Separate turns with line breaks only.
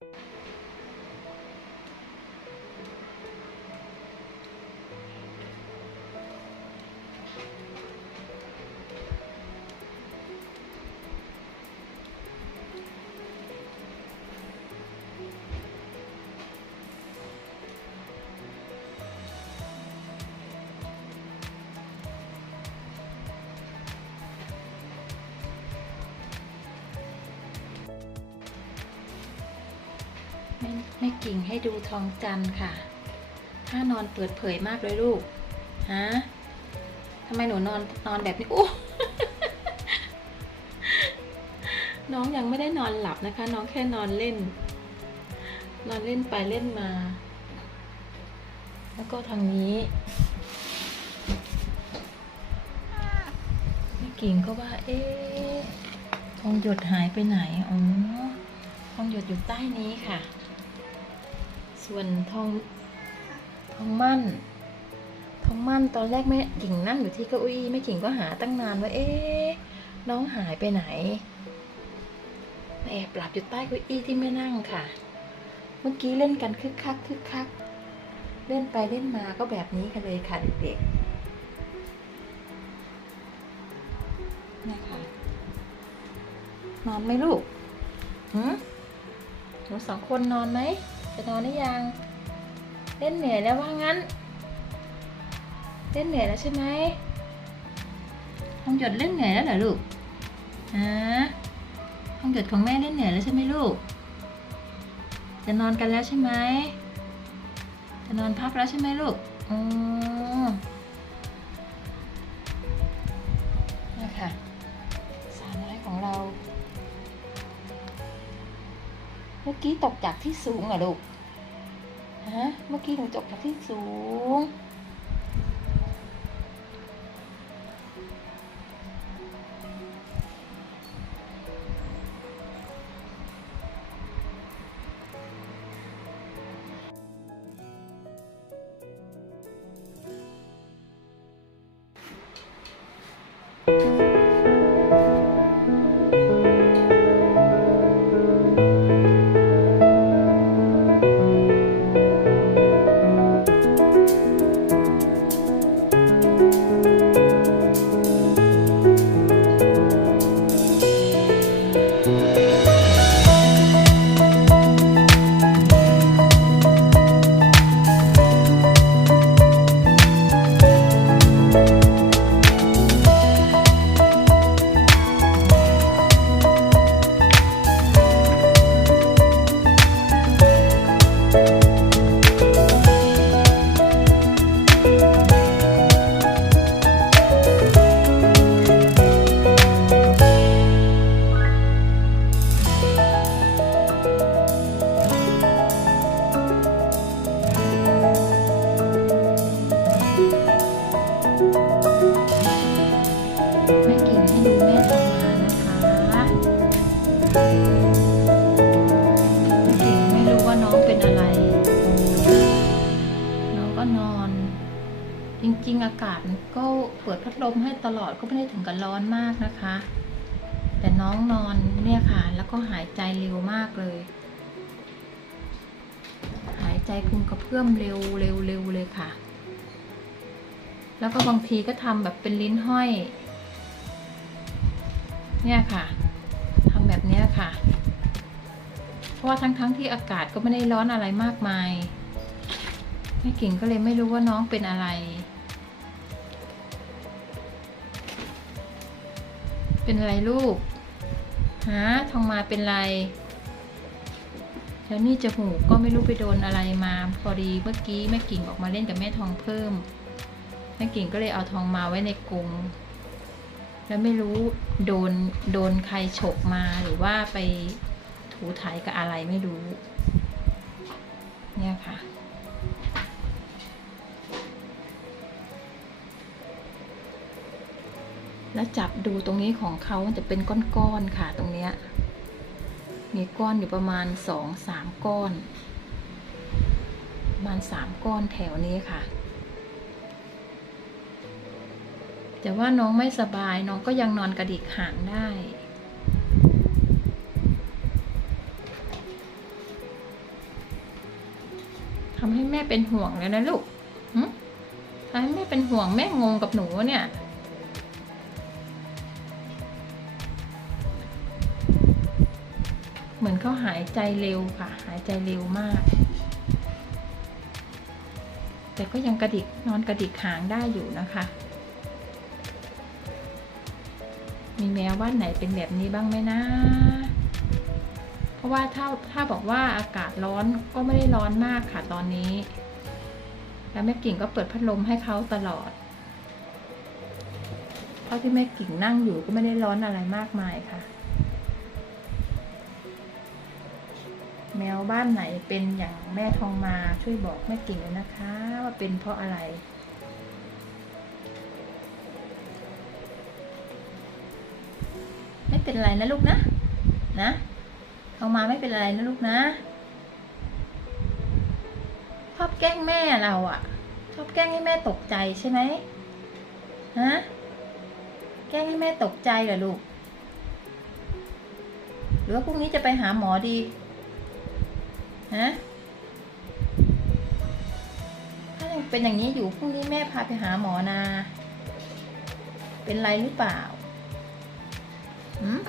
แม่แม่กิ่งให้ดูทองจันทร์ค่ะ ถ้านอนเปิดเผยมากเลยลูก ฮะทำไมหนูนอนนอนแบบนี้โอ้น้องยังไม่ได้นอนหลับนะคะ น้องแค่นอนเล่น นอนเล่นไปเล่นมา แล้วก็ทางนี้แม่กิ่งก็ว่า เอ๊ะทองหยดหายไปไหน อ๋อทองหยดอยู่ใต้นี้ค่ะ ส่วนทองทองมั่นทองมั่นตอนแรกแม่กิ่งนั่งอยู่ที่เก้าอี้แม่กิ่งก็หาตั้งนานว่าเอ๊ะน้องหายไปไหนแอบหลับอยู่ใต้เก้าอี้ที่แม่นั่งค่ะ เมื่อกี้เล่นกันคึกคักคึกคัก เล่นไปเล่นมาก็แบบนี้กันเลยค่ะเด็กๆนี่ค่ะนอนไหมลูกหืมหนูสองคนนอนไหม จะนอนหรือยัง เล่นเหนื่อยแล้วว่างั้น เล่นเหนื่อยแล้วใช่ไหมห้องหยดเล่นเหนื่อยแล้วเหรอลูกฮะห้องหยดของแม่เล่นเหนื่อยแล้วใช่ไหมลูก จะนอนกันแล้วใช่ไหมจะนอนพับแล้วใช่ไหมลูกอ๋อนี่ค่ะสาวน้อยของเรา เมื่อกี้ตกจากที่สูงเหรอลูก ฮะเมื่อกี้หนูจกจากที่สูง จริงๆ อากาศก็เปิดพัดลมให้ตลอดก็ไม่ได้ถึงกับร้อนมากนะคะ แต่น้องนอนเนี่ยค่ะ แล้วก็หายใจเร็วมากเลย หายใจพุงกระเพื่อมเร็วเร็วเร็วเลยค่ะ แล้วก็บางทีก็ทำแบบเป็นลิ้นห้อย เนี่ยค่ะทำแบบนี้ค่ะ เพราะว่าทั้งๆทที่อากาศก็ไม่ได้ร้อนอะไรมากมาย แม่กิ่งก็เลยไม่รู้ว่าน้องเป็นอะไร เป็นอะไรลูกฮะทองมาเป็นไร แล้วนี่จมูก็ไม่รู้ไปโดนอะไรมาพอดีเมื่อกี้แม่กิ่งออกมาเล่นกับแม่ทองเพิ่ม แม่กิ่งก็เลยเอาทองมาไว้ในกรงแล้วไม่รู้โดนโดนใครฉกมาหรือว่าไปถูถ่ายกับอะไรไม่รู้ เนี่ยค่ะ แล้วจับดูตรงนี้ของเขามันจะเป็นก้อนๆค่ะตรงเนี้ยมีก้อนอยู่ประมาณสองสามก้อน ประมาณสามก้อนแถวนี้ค่ะแต่ว่าน้องไม่สบายน้องก็ยังนอนกระดิกหางได้ ทำให้แม่เป็นห่วงเลยนะลูกทำให้แม่เป็นห่วงแม่งงกับหนูเนี่ย เหมือนเขาหายใจเร็วค่ะ หายใจเร็วมาก แต่ก็ยังกระดิกนอนกระดิกหางได้อยู่นะคะ มีแมวบ้านไหนเป็นแบบนี้บ้างไหมนะ เพราะว่าถ้าถ้าบอกว่าอากาศร้อนก็ไม่ได้ร้อนมากค่ะตอนนี้ แล้วแม่กิ่งก็เปิดพัดลมให้เขาตลอดเท่าที่แม่กิ่งนั่งอยู่ก็ไม่ได้ร้อนอะไรมากมายค่ะ แมวบ้านไหนเป็นอย่างแม่ทองมาช่วยบอกแม่กิ่งเลยนะคะ ว่าเป็นเพราะอะไร ไม่เป็นไรนะลูกนะ นะทองมาไม่เป็นไรนะลูกนะชอบแกล้งแม่เราอะชอบแกล้งให้แม่ตกใจใช่ไหมฮะแกล้งให้แม่ตกใจเหรอลูก หรือว่าพรุ่งนี้จะไปหาหมอดี ฮะถ้ายังเป็นอย่างนี้อยู่พรุ่งนี้แม่พาไปหาหมอนา เป็นไรหรือเปล่า อืม